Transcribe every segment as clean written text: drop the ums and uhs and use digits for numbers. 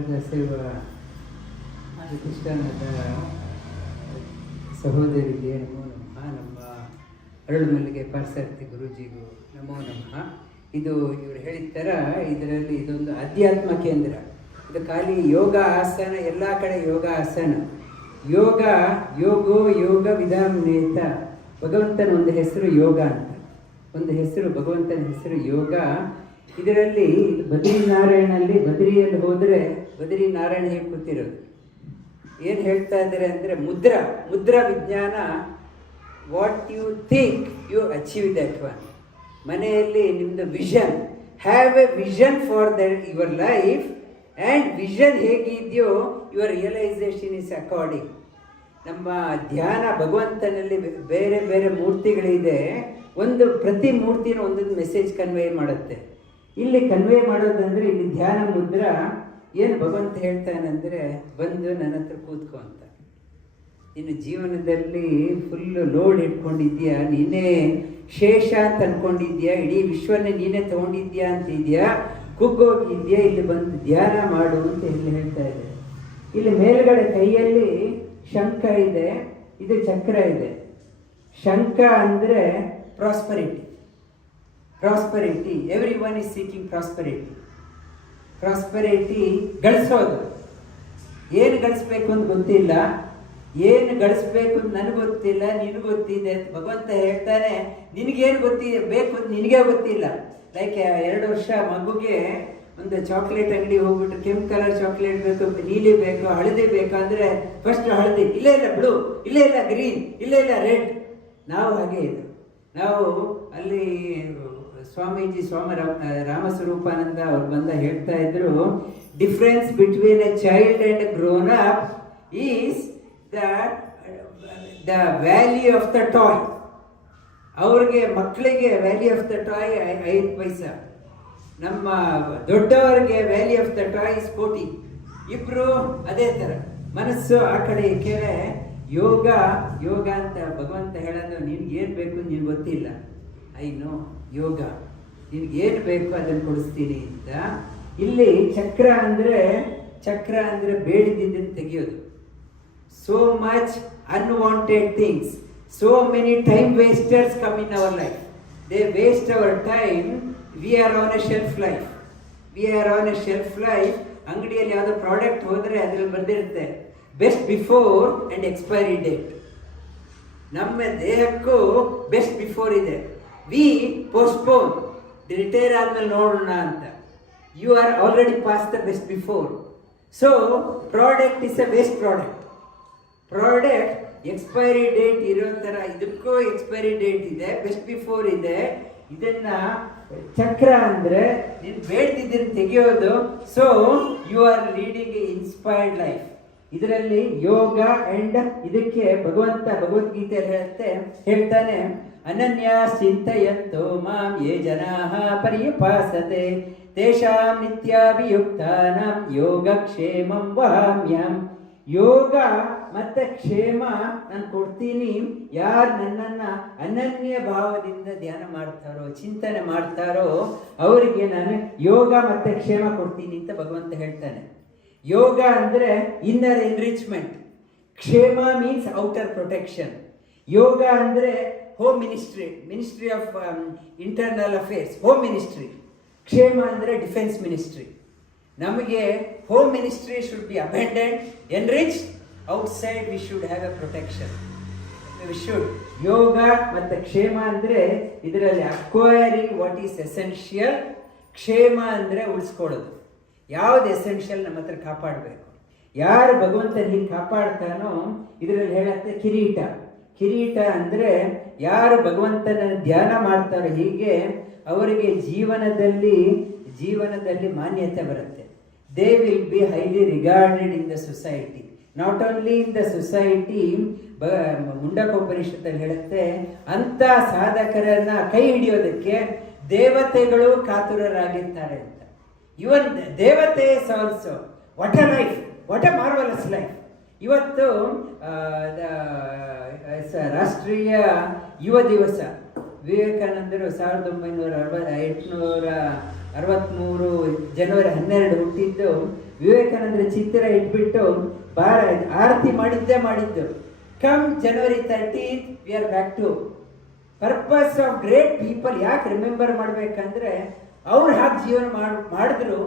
ಶಾರದಾ ಸೇವಾ ಪ್ರತಿಷ್ಠಾನದ ಸಹೋದರಿಗೆ ನಮೋ ನಮಃ. ನಮ್ಮ ಅರಳುಮಲ್ಲಿಗೆ ಪಾರ್ಸಾರ್ಥಿ ಗುರೂಜಿಗೂ ನಮೋ ನಮಃ. ಇದು ಇವರು ಹೇಳಿದ ಥರ ಇದರಲ್ಲಿ ಇದೊಂದು ಅಧ್ಯಾತ್ಮ ಕೇಂದ್ರ. ಇದು ಖಾಲಿ ಯೋಗ ಆಸನ, ಎಲ್ಲ ಕಡೆ ಯೋಗ ಆಸನ. ಯೋಗ ಯೋಗೋ ಯೋಗ ವಿಧಾನೇತ. ಭಗವಂತನ ಒಂದು ಹೆಸರು ಯೋಗ ಅಂತ, ಒಂದು ಹೆಸರು ಭಗವಂತನ ಹೆಸರು ಯೋಗ. ಇದರಲ್ಲಿ ಬದ್ರಿನಾರಾಯಣಲ್ಲಿ ಬದ್ರಿಯಲ್ಲಿ ಹೋದರೆ ಬದ್ರಿನಾರಾಯಣ ಹೇಗೆ ಕೂತಿರೋದು, ಏನು ಹೇಳ್ತಾ ಇದ್ದಾರೆ ಅಂದರೆ ಮುದ್ರಾ ವಿಜ್ಞಾನ. What you think you achieve that one. ಮನೆಯಲ್ಲಿ ನಿಮ್ಮದು vision, have a vision for that your life, and vision ಹೇಗಿದೆಯೋ ಯುವರ್ ರಿಯಲೈಸೇಷನ್ ಇಸ್ ಅಕಾರ್ಡಿಂಗ್. ನಮ್ಮ ಧ್ಯಾನ ಭಗವಂತನಲ್ಲಿ ಬೇರೆ ಬೇರೆ ಮೂರ್ತಿಗಳಿದೆ. ಪ್ರತಿ ಮೂರ್ತಿನ ಒಂದೊಂದು ಮೆಸೇಜ್ ಕನ್ವೆ ಮಾಡುತ್ತೆ. ಇಲ್ಲಿ ಕನ್ವೆ ಮಾಡೋದಂದರೆ ಇಲ್ಲಿ ಧ್ಯಾನ ಮುದ್ರಾ ಏನು ಭಗವಂತ ಹೇಳ್ತಾನಂದರೆ, ಬಂದು ನನ್ನ ಹತ್ರ ಕೂತ್ಕೊ ಅಂತ. ನೀನು ಜೀವನದಲ್ಲಿ ಫುಲ್ಲು ಲೋಡ್ ಇಟ್ಕೊಂಡಿದ್ಯಾ, ನೀನೇ ಶೇಷ ಅಂತ ಅಂದ್ಕೊಂಡಿದ್ಯಾ, ಇಡೀ ವಿಶ್ವನೇ ನೀನೇ ತಗೊಂಡಿದ್ಯಾ ಅಂತಿದ್ಯಾ, ಕುಗ್ಗೋಗಿದ್ಯಾ, ಇಲ್ಲಿ ಬಂದು ಧ್ಯಾನ ಮಾಡು ಅಂತ ಇಲ್ಲಿ ಹೇಳ್ತಾ ಇದೆ. ಇಲ್ಲಿ ಮೇಲ್ಗಡೆ ಕೈಯಲ್ಲಿ ಶಂಖ ಇದೆ, ಇದು ಚಕ್ರ ಇದೆ. ಶಂಖ ಅಂದರೆ prosperity. Every one is seeking prosperity ಗಳಿಸೋದು. ಏನು ಗಳಿಸ್ಬೇಕು ಅಂತ ಗೊತ್ತಿಲ್ಲ, ಏನು ಗಳಿಸ್ಬೇಕು ಅಂತ ನನಗೆ ಗೊತ್ತಿಲ್ಲ, ನಿನಗೆ ಗೊತ್ತಿದೆ. ಭಗವಂತ ಹೇಳ್ತಾನೆ, ನಿನಗೇನು ಬೇಕು ಅಂತ ನಿನಗೇ ಗೊತ್ತಿಲ್ಲ. ಲೈಕ್ 2 ವರ್ಷ ಮಗುಗೆ ಒಂದು ಚಾಕ್ಲೇಟ್ ಅಂಗಡಿ ಹೋಗ್ಬಿಟ್ಟು ಕೆಂಪು ಕಲರ್ ಚಾಕ್ಲೇಟ್ ಬೇಕು, ನೀಲಿ ಬೇಕು, ಹಳದಿ ಬೇಕು ಅಂದರೆ ಫಸ್ಟ್ ಹಳದಿ, ಇಲ್ಲ ಬ್ಲೂ, ಇಲ್ಲ ಗ್ರೀನ್, ಇಲ್ಲ ರೆಡ್. ನಾವು ಹಾಗೆ ಇದು. ನಾವು ಅಲ್ಲಿ ಸ್ವಾಮೀಜಿ ರಾಮಸ್ವರೂಪಾನಂದ ಅವ್ರು ಬಂದ ಹೇಳ್ತಾ ಇದ್ರು, difference between a child and grown up is the value of the toy. ಅವ್ರಿಗೆ ಮಕ್ಕಳಿಗೆ value of the toy 5 paisa, ನಮ್ಮ ದೊಡ್ಡವರಿಗೆ value of the toy is 40. ಇಬ್ರು ಅದೇ ಥರ ಮನಸ್ಸು ಆ ಕಡೆ ಈ ಕಡೆ. ಯೋಗ ಅಂತ ಭಗವಂತ ಹೇಳೋದು, ನಿನ್ಗೇನು ಬೇಕು ನಿನ್ಗೆ ಗೊತ್ತಿಲ್ಲ, ಐ ನೋ ಯೋಗ, ನಿನ್ಗೇನು ಬೇಕು ಅದನ್ನು ಕೊಡಿಸ್ತೀನಿ ಅಂತ. ಇಲ್ಲಿ ಚಕ್ರ ಅಂದರೆ ಬೇಡಿದ್ದನ್ನು ತೆಗೆಯೋದು. So much unwanted things, so many time wasters come in our life. They waste our time. We are on a shelf life. ಅಂಗಡಿಯಲ್ಲಿ ಯಾವುದೋ ಪ್ರಾಡಕ್ಟ್ ಹೋದರೆ ಅದರಲ್ಲಿ ಬಂದಿರುತ್ತೆ best before and expiry date. ನಮ್ಮ ದೇಹಕ್ಕೂ ಬೆಸ್ಟ್ ಬಿಫೋರ್ ಇದೆ. ವಿ ಪೋಸ್ಟ್ಪೋನ್, ರಿಟೈರ್ ಆದ್ಮೇಲೆ ನೋಡೋಣ ಅಂತ. You are already pass the best before. So product is a waste product. Expiry date ಇರೋ ಥರ ಇದಕ್ಕೂ ಎಕ್ಸ್ಪೈರಿ ಡೇಟ್ ಇದೆ, ಬೆಸ್ಟ್ ಬಿಫೋರ್ ಇದೆ. ಇದನ್ನ ಚಕ್ರ ಅಂದರೆ ನೀನು ಬೇಡ್ತಿದ್ದನ್ನು ತೆಗೆಯೋದು. So you are leading a inspired life. ಇದರಲ್ಲಿ ಯೋಗ ಅಂಡ್ ಇದಕ್ಕೆ ಭಗವದ್ಗೀತೆಯಲ್ಲಿ ಹೇಳ್ತಾನೆ, ಅನನ್ಯ ಚಿಂತಯಂತೋ ಮಾಂ ಯೇ ಜನಾಃ ಪರ್ಯುಪಾಸತೆ ತೇಷಾಂ ನಿತ್ಯಾಭಿಯುಕ್ತಾನಾಂ ಯೋಗಕ್ಷೇಮಂ ವಹಾಮ್ಯಹಂ. ಯೋಗ ಮತ್ತು ಕ್ಷೇಮ ನಾನು ಕೊಡ್ತೀನಿ, ಯಾರು ನನ್ನನ್ನು ಅನನ್ಯ ಭಾವದಿಂದ ಧ್ಯಾನ ಮಾಡ್ತಾರೋ, ಚಿಂತನೆ ಮಾಡ್ತಾರೋ ಅವರಿಗೆ ನಾನು ಯೋಗ ಮತ್ತು ಕ್ಷೇಮ ಕೊಡ್ತೀನಿ ಅಂತ ಭಗವಂತ ಹೇಳ್ತಾನೆ. ಯೋಗ ಅಂದರೆ ಇನ್ನರ್ ಎನ್ರಿಚ್ಮೆಂಟ್, ಕ್ಷೇಮ ಮೀನ್ಸ್ ಔಟರ್ ಪ್ರೊಟೆಕ್ಷನ್. ಯೋಗ ಅಂದರೆ home ministry of internal affairs, home ministry. ಕ್ಷೇಮ ಅಂದರೆ ಡಿಫೆನ್ಸ್ ಮಿನಿಸ್ಟ್ರಿ. ನಮಗೆ home ministry should be abundant, enriched. Outside we should have a protection. ಯೋಗ ಮತ್ತು ಕ್ಷೇಮ ಅಂದರೆ ಇದರಲ್ಲಿ ಅಕ್ವೈರಿಂಗ್ ವಾಟ್ ಈಸ್ ಎಸೆನ್ಷಿಯಲ್. ಕ್ಷೇಮ ಅಂದರೆ ಉಳಿಸ್ಕೊಳ್ಳೋದು. ಯಾವ್ದು ಎಸೆನ್ಷಿಯಲ್ ನಮ್ಮ ಹತ್ರ ಕಾಪಾಡಬೇಕು. ಯಾರು ಭಗವಂತನ ಹೀಗೆ ಕಾಪಾಡ್ತಾನೋ ಇದರಲ್ಲಿ ಹೇಳುತ್ತೆ ಕಿರೀಟ ಅಂದರೆ ಯಾರು ಭಗವಂತನ ಧ್ಯಾನ ಮಾಡ್ತಾರೋ ಹೀಗೆ ಅವರಿಗೆ ಜೀವನದಲ್ಲಿ ಮಾನ್ಯತೆ ಬರುತ್ತೆ. They will be highly regarded in the society, not only in the society. ಮುಂಡಕೋಪನಿಷತ್ತಲ್ಲಿ ಹೇಳುತ್ತೆ, ಅಂಥ ಸಾಧಕರನ್ನ ಕೈ ಹಿಡಿಯೋದಕ್ಕೆ ದೇವತೆಗಳು ಕಾತುರರಾಗಿರ್ತಾರೆ ಅಂತ. ಇವನ್ ದೇವತೆಸ್ also. What a life, what a marvellous life. ಇವತ್ತು ರಾಷ್ಟ್ರೀಯ ಯುವ ದಿವಸ. ವಿವೇಕಾನಂದರು 1963 ಜನವರಿ 12 ಹುಟ್ಟಿದ್ದು ವಿವೇಕಾನಂದರ ಚಿತ್ರ ಇಟ್ಬಿಟ್ಟು ಆರತಿ ಮಾಡಿದ್ದು. Come January 13th we are back to purpose of great people. ಯಾಕೆ ರಿಮೆಂಬರ್ ಮಾಡ್ಬೇಕಂದ್ರೆ ಅವ್ರು ಹಾಗೆ ಜೀವನ ಮಾಡಿದ್ರು.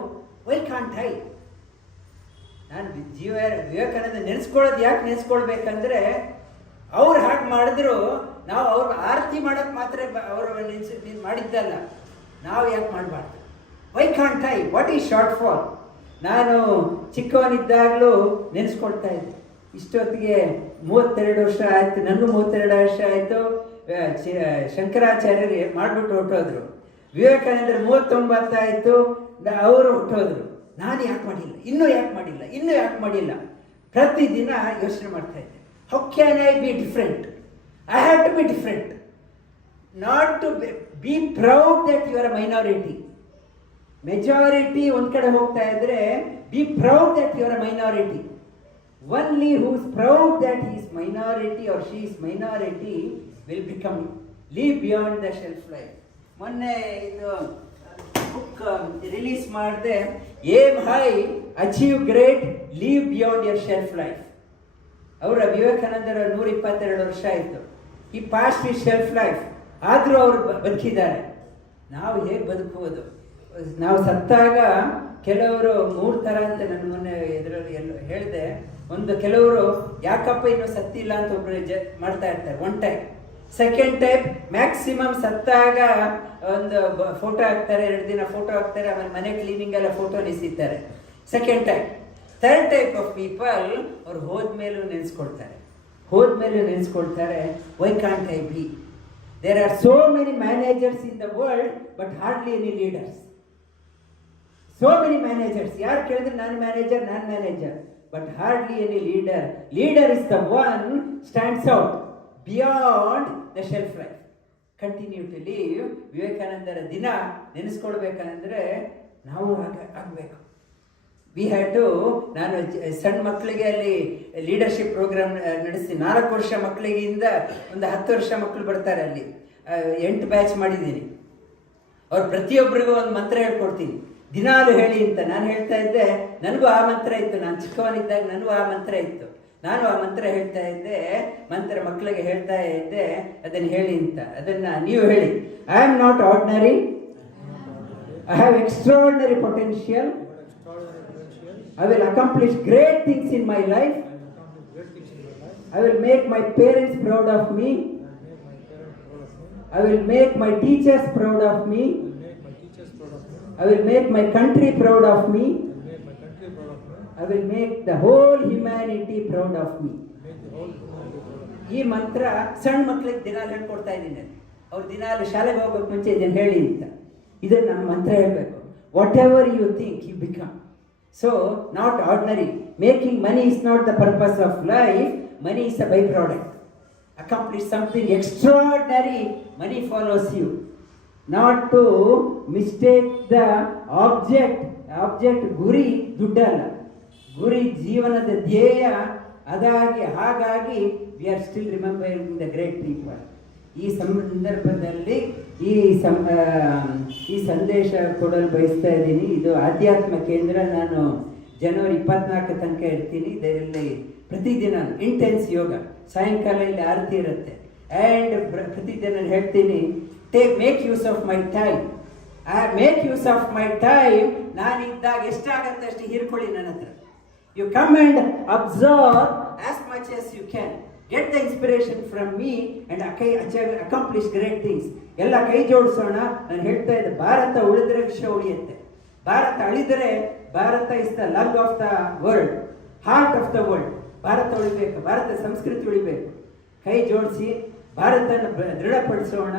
Why can't I? ನಾನು ವಿವೇಕಾನಂದ ನೆನೆಸ್ಕೊಳ್ಳೋದು ಯಾಕೆ ನೆನೆಸ್ಕೊಳ್ಬೇಕಂದ್ರೆ ಅವ್ರು ಹಾಗೆ ಮಾಡಿದ್ರು. ನಾವು ಅವ್ರ ಆರತಿ ಮಾಡೋಕ್ಕೆ ಮಾತ್ರ ಅವರು ಮಾಡಿದ್ದಲ್ಲ, ನಾವು ಯಾಕೆ ಮಾಡಬಾರ್ದು? Y can't I? What is short fall? ನಾನು ಚಿಕ್ಕವನಿದ್ದಾಗಲೂ ನೆನೆಸ್ಕೊಳ್ತಾ ಇದ್ದೆ. ಇಷ್ಟೊತ್ತಿಗೆ 32 ವರ್ಷ ಆಯಿತು, ನನಗೂ 32 ವರ್ಷ ಆಯಿತು. ಶಂಕರಾಚಾರ್ಯರು ಮಾಡಿಬಿಟ್ಟು ಹೊಟ್ಟೋದ್ರು. ವಿವೇಕಾನಂದರು 39 ಆಯಿತು, ಅವರು ಹೊಟ್ಟೋದ್ರು. ನಾನು ಯಾಕೆ ಮಾಡಿಲ್ಲ, ಇನ್ನೂ ಯಾಕೆ ಮಾಡಿಲ್ಲ? ಪ್ರತಿದಿನ ಯೋಚನೆ ಮಾಡ್ತಾ ಇದ್ದೆ, how can I be different? I have to be different, not to be proud that you are a minority. Majority ಒಂದು ಕಡೆ ಹೋಗ್ತಾ ಇದ್ರೆ, be proud that you are a minority. Only who is proud that he is minority or she is minority will become live beyond the shelf life. ಮೊನ್ನೆ ಇದು book release ಮಾಡಿದೆ, aim high, achieve great, leave beyond your shelf life. ಅವರ ವಿವೇಕಾನಂದರ 122 ವರ್ಷ ಆಯಿತು. ಈ past ಈ shelf life, ಆದರೂ ಅವರು ಬದುಕಿದ್ದಾರೆ. ನಾವು ಹೇಗೆ ಬದುಕುವುದು? ನಾವು ಸತ್ತಾಗ ಕೆಲವರು 3 ಥರ ಅಂತ ನನ್ನ ಮೊನ್ನೆ ಇದರಲ್ಲಿ ಹೇಳಿದೆ. ಕೆಲವರು ಯಾಕಪ್ಪ ಇನ್ನೂ ಸತ್ತಿಲ್ಲ ಅಂತ ಒಬ್ಬರು ಮಾಡ್ತಾ ಇರ್ತಾರೆ, one type. Second type, maximum ಸತ್ತಾಗ ಒಂದು ಫೋಟೋ ಹಾಕ್ತಾರೆ, 2 ದಿನ ಫೋಟೋ ಹಾಕ್ತಾರೆ, ಆಮೇಲೆ ಮನೆ ಕ್ಲೀನಿಂಗ್ ಎಲ್ಲ ಫೋಟೋ ನಿಲ್ಲಿಸಿರ್ತಾರೆ. Second type. Third type of people, ಅವ್ರು ಹೋದ್ಮೇಲೂ ನೆನೆಸ್ಕೊಳ್ತಾರೆ. Why can't I be? There are so many managers in the world but hardly any leaders. So many managers. ಯಾರು ಕೇಳಿದ್ರೆ ನಾನು manager, but hardly any leader. Leader is the one stands out beyond the shelf life. Continue to live. ವಿವೇಕಾನಂದರ ದಿನ ನೆನೆಸ್ಕೊಳ್ಬೇಕಂದ್ರೆ ನಾವು ಆಗಬೇಕು. We had to. ನಾನು ಸಣ್ಣ ಮಕ್ಕಳಿಗೆ ಅಲ್ಲಿ ಲೀಡರ್ಶಿಪ್ ಪ್ರೋಗ್ರಾಮ್ ನಡೆಸಿ 4 ವರ್ಷ ಮಕ್ಕಳಿಗಿಂದ ಒಂದು 10 ವರ್ಷ ಮಕ್ಕಳು ಬರ್ತಾರೆ. ಅಲ್ಲಿ 8 ಬ್ಯಾಚ್ ಮಾಡಿದ್ದೀನಿ. ಅವ್ರು ಪ್ರತಿಯೊಬ್ಬರಿಗೂ ಒಂದು ಮಂತ್ರ ಹೇಳ್ಕೊಡ್ತೀನಿ, ದಿನಾಲು ಹೇಳಿ ಅಂತ. ನಾನು ಹೇಳ್ತಾ ಇದ್ದೆ, ನನಗೂ ಆ ಮಂತ್ರ ಇತ್ತು. ನಾನು ಚಿಕ್ಕವನಿದ್ದಾಗ ನನಗೂ ಆ ಮಂತ್ರ ಇತ್ತು. ನಾನು ಆ ಮಂತ್ರ ಹೇಳ್ತಾ ಇದ್ದೆ, ಮಕ್ಕಳಿಗೆ ಹೇಳ್ತಾ ಇದ್ದೆ, ಅದನ್ನು ಹೇಳಿ ಅಂತ. ಅದನ್ನು ನೀವು ಹೇಳಿ. I am not ordinary, I have extraordinary potential, I will accomplish great things in my life, I will make my parents proud of me, I will make my teachers proud of me, I will make my country proud of me. I will make the whole humanity proud of me. ಈ ಮಂತ್ರ ಸಣ್ಣ ಮಕ್ಕಳಿಗೆ ದಿನಾಲು ಹೇಳ್ಕೊಡ್ತಾ ಇದ್ದೀನಿ. ಅವ್ರು ದಿನಾಲು ಶಾಲೆಗೆ ಹೋಗೋಕೆ ಮುಂಚೆ ಇದನ್ನು ಹೇಳಿ ಅಂತ. ಇದನ್ನು ನಮ್ಮ ಮಂತ್ರ ಹೇಳಬೇಕು. Whatever you think you become. So not ordinary. Making money is not the purpose of life. Money is a byproduct. Accomplish something extraordinary, money follows you. Not to mistake the object. ಗುರಿ ದುಡ್ಡಲ್ಲ, ಗುರಿ ಜೀವನದ ಧ್ಯೇಯ. ಹಾಗಾಗಿ we are still remembering the great people. ಈ ಸಂದರ್ಭದಲ್ಲಿ ಈ ಸಂದೇಶ ಕೊಡಲು ಬಯಸ್ತಾ ಇದ್ದೀನಿ. ಇದು ಆಧ್ಯಾತ್ಮ ಕೇಂದ್ರ. ನಾನು January 24 ತನಕ ಇರ್ತೀನಿ. ಇದರಲ್ಲಿ ಪ್ರತಿದಿನ ಇಂಟೆನ್ಸ್ ಯೋಗ, ಸಾಯಂಕಾಲ ಇಲ್ಲಿ ಆರತಿ ಇರುತ್ತೆ. ಆ್ಯಂಡ್ ಪ್ರತಿದಿನ ಹೇಳ್ತೀನಿ, make use of my time. Make use of my time. ನಾನಿದ್ದಾಗ ಎಷ್ಟಾಗತ್ತೆ ಅಷ್ಟು ಹೀರ್ಕೊಳ್ಳಿ ನನ್ನ ಹತ್ರ. You come and observe as much as you can. Get the inspiration from me and accomplish great things. ಎಲ್ಲ ಕೈ ಜೋಡಿಸೋಣ. ನಾನು ಹೇಳ್ತಾ ಇದ್ದೆ, ಭಾರತ ಉಳಿದ್ರೆ ವಿಶ್ವ ಉಳಿಯುತ್ತೆ. ಭಾರತ ಅಳಿದರೆ, Bharat is the lung of the world, heart of the world. Bharat ಉಳಿಬೇಕು, ಭಾರತ ಸಂಸ್ಕೃತಿ ಉಳಿಬೇಕು. ಕೈ ಜೋಡಿಸಿ ಭಾರತನ ದೃಢಪಡಿಸೋಣ.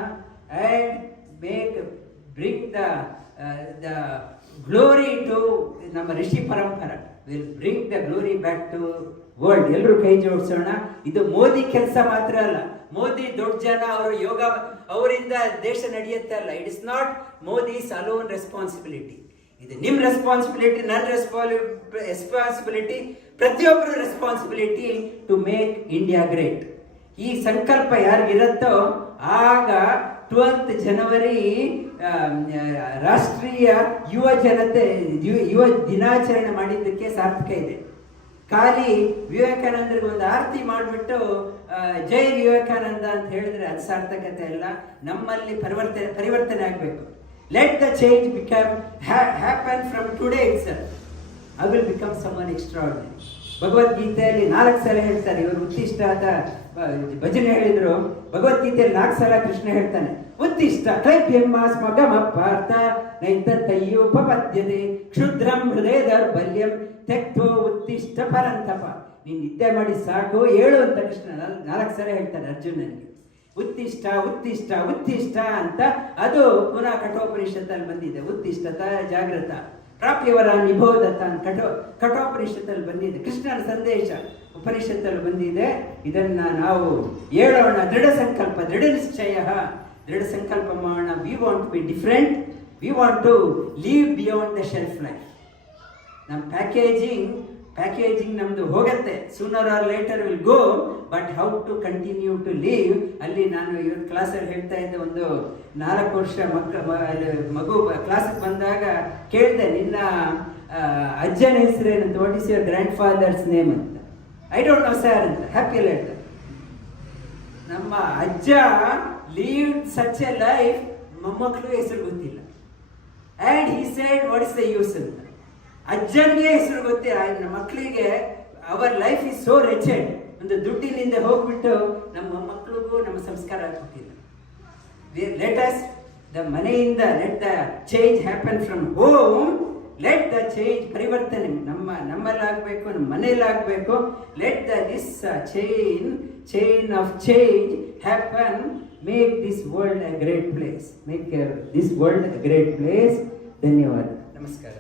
And bring the glory to ನಮ್ಮ ಋಷಿ ಪರಂಪರೆ. Will bring the glory back to world. ಎಲ್ಲರೂ ಕೈ ಜೋಡಿಸೋಣ. ಇದು ಮೋದಿ ಕೆಲಸ ಮಾತ್ರ ಅಲ್ಲ. ಮೋದಿ ದೊಡ್ಡ ಜನ, ಅವರು ಯೋಗ, ಅವರಿಂದ ದೇಶ ನಡೆಯುತ್ತೆ ಅಲ್ಲ. It is not Modi's alone responsibility. ಇದು ನಿಮ್ಮ ರೆಸ್ಪಾನ್ಸಿಬಿಲಿಟಿ, ನನ್ನ ರೆಸ್ಪಾನ್ಸಿಬಿಲಿಟಿ, ಪ್ರತಿಯೊಬ್ಬರ responsibility to make India great. ಈ ಸಂಕಲ್ಪ ಯಾರಿಗಿರುತ್ತೋ ಆಗ 12th ಜನವರಿ ರಾಷ್ಟ್ರೀಯ ಯುವ ದಿನಾಚರಣೆ ಮಾಡಿದ್ದಕ್ಕೆ ಸಾರ್ಥಕ ಇದೆ. ಖಾಲಿ ವಿವೇಕಾನಂದರಿಗೆ ಒಂದು ಆರತಿ ಮಾಡಿಬಿಟ್ಟು ಜೈ ವಿವೇಕಾನಂದ ಅಂತ ಹೇಳಿದ್ರೆ ಅದು ಸಾರ್ಥಕತೆ ಅಲ್ಲ. ನಮ್ಮಲ್ಲಿ ಪರಿವರ್ತನೆ ಆಗಬೇಕು. Let the change happen from today itself. I will become someone extraordinary. ಭಗವದ್ಗೀತೆಯಲ್ಲಿ 4 ಸಲ ಹೇಳ್ತಾರೆ. ಇವರು ಉತ್ತಿಷ್ಠ ಅಂತ ಭಜನೆ ಹೇಳಿದ್ರು. ಭಗವದ್ಗೀತೆಯಲ್ಲಿ 4 ಸಲ ಕೃಷ್ಣ ಹೇಳ್ತಾನೆ, ಉತ್ತಿಷ್ಠ ಕ್ಲೈಭ್ಯಮಾಸ್ಮಗಮ ಪಾರ್ಥ ನೈತತ್ತಯ್ಯೋಪಪದ್ಯತೆ ಕ್ಷುದ್ರಂ ಹೃದಯ ದೌರ್ಬಲ್ಯಂ ತ್ಯಕ್ತೋ ಉತ್ತಿಷ್ಠ ಪರಂತಪ. ನೀನು ನಿದ್ದೆ ಮಾಡಿ ಸಾಕು, ಹೇಳು ಅಂತ ಕೃಷ್ಣ 4 ಸಲ ಹೇಳ್ತಾನೆ ಅರ್ಜುನನಿಗೆ. ಉತ್ತಿಷ್ಠ ಉತ್ತಿಷ್ಠ ಉತ್ತಿಷ್ಠ ಅಂತ ಅದು ಪುನಃ ಕಠೋಪನಿಷತ್ತಲ್ಲಿ ಬಂದಿದೆ. ಉತ್ತಿಷ್ಠತ ಜಾಗೃತ ಪ್ರಾಪ್ಯವರ ನಿಬೋಧತ ಅಂತ ಕಠೋಪನಿಷತ್ತಲ್ಲಿ ಬಂದಿದೆ. ಕೃಷ್ಣನ ಸಂದೇಶ ಉಪನಿಷತ್ತಲ್ಲಿ ಬಂದಿದೆ. ಇದನ್ನ ನಾವು ಹೇಳೋಣ. ದೃಢ ಸಂಕಲ್ಪ, ದೃಢ ನಿಶ್ಚಯ, ದೃಢ ಸಂಕಲ್ಪ ಮಾಡೋಣ. We want to be different. We want to live beyond the shelf life. ನಮ್ಮ ಪ್ಯಾಕೇಜಿಂಗ್ ನಮ್ದು ಹೋಗುತ್ತೆ. Sooner or later will go, but how to continue to live. ಅಲ್ಲಿ ನಾನು ಇವತ್ತು ಕ್ಲಾಸಲ್ಲಿ ಹೇಳ್ತಾ ಇದ್ದೆ, ಒಂದು 4 ವರ್ಷ ಮಗು ಕ್ಲಾಸಿಗೆ ಬಂದಾಗ ಕೇಳಿದೆ, ನಿನ್ನ ಅಜ್ಜನ ಹೆಸರೇನಂತ, what is your grandfather's name ಅಂತ. ಐ ಡೋಂಟ್ ನೋ ಸರ್ ಅಂತ ಹ್ಯಾಪಿಯಲ್ಲಿ ಹೇಳ್ತಾರೆ. ನಮ್ಮ ಅಜ್ಜ ಲೀವ್ ಸಚ್ ಎ ಲೈಫ್, ಮೊಮ್ಮಕ್ಕಳು ಹೆಸರು ಗೊತ್ತಿಲ್ಲ. And he said what is the use ಅಂತ. ಅಜ್ಜನಿಗೆ ಹೆಸರು ಗೊತ್ತಿಲ್ಲ, ಮಕ್ಕಳಿಗೆ our life is so riched. ಒಂದು ದುಡ್ಡಿನಿಂದ ಹೋಗ್ಬಿಟ್ಟು ನಮ್ಮ ಮಕ್ಕಳಿಗೂ ನಮ್ಮ ಸಂಸ್ಕಾರ ಆಗ್ಬಿಟ್ಟಿಲ್ಲ. ಲೆಟ್ ಅಸ್ ದ ಮನೆಯಿಂದ let the change happen from home. Let the change, ಪರಿವರ್ತನೆ ನಮ್ಮಲ್ಲಾಗಬೇಕು, ನಮ್ಮ ಮನೆಯಲ್ಲಾಗಬೇಕು. Let the this chain of change happen. Make this world a great place. Make this world a great place. ಧನ್ಯವಾದ. ನಮಸ್ಕಾರ.